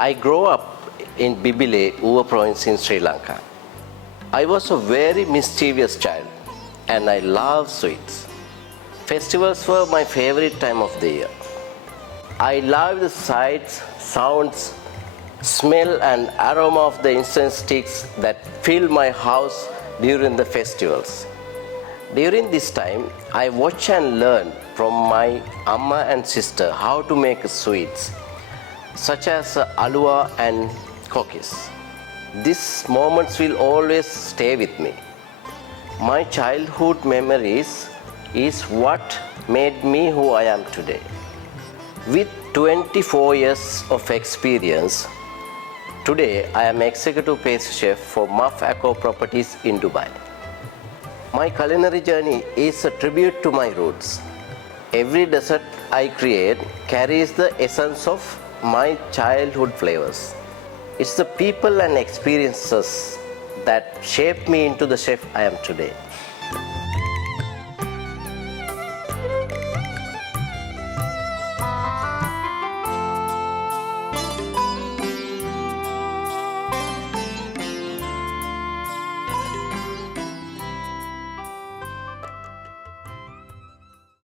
I grew up in Bibile, Uva province in Sri Lanka. I was a very mischievous child and I loved sweets. Festivals were my favorite time of the year. I loved the sights, sounds, smell and aroma of the incense sticks that filled my house during the festivals. During this time, I watch and learn from my amma and sister how to make sweets, such as Aluwa and cookies. These moments will always stay with me. My childhood memories is what made me who I am today. With 24 years of experience, today I am executive pastry chef for Muff Accor Properties in Dubai. My culinary journey is a tribute to my roots. Every dessert I create carries the essence of my childhood flavors. It's the people and experiences that shaped me into the chef I am today.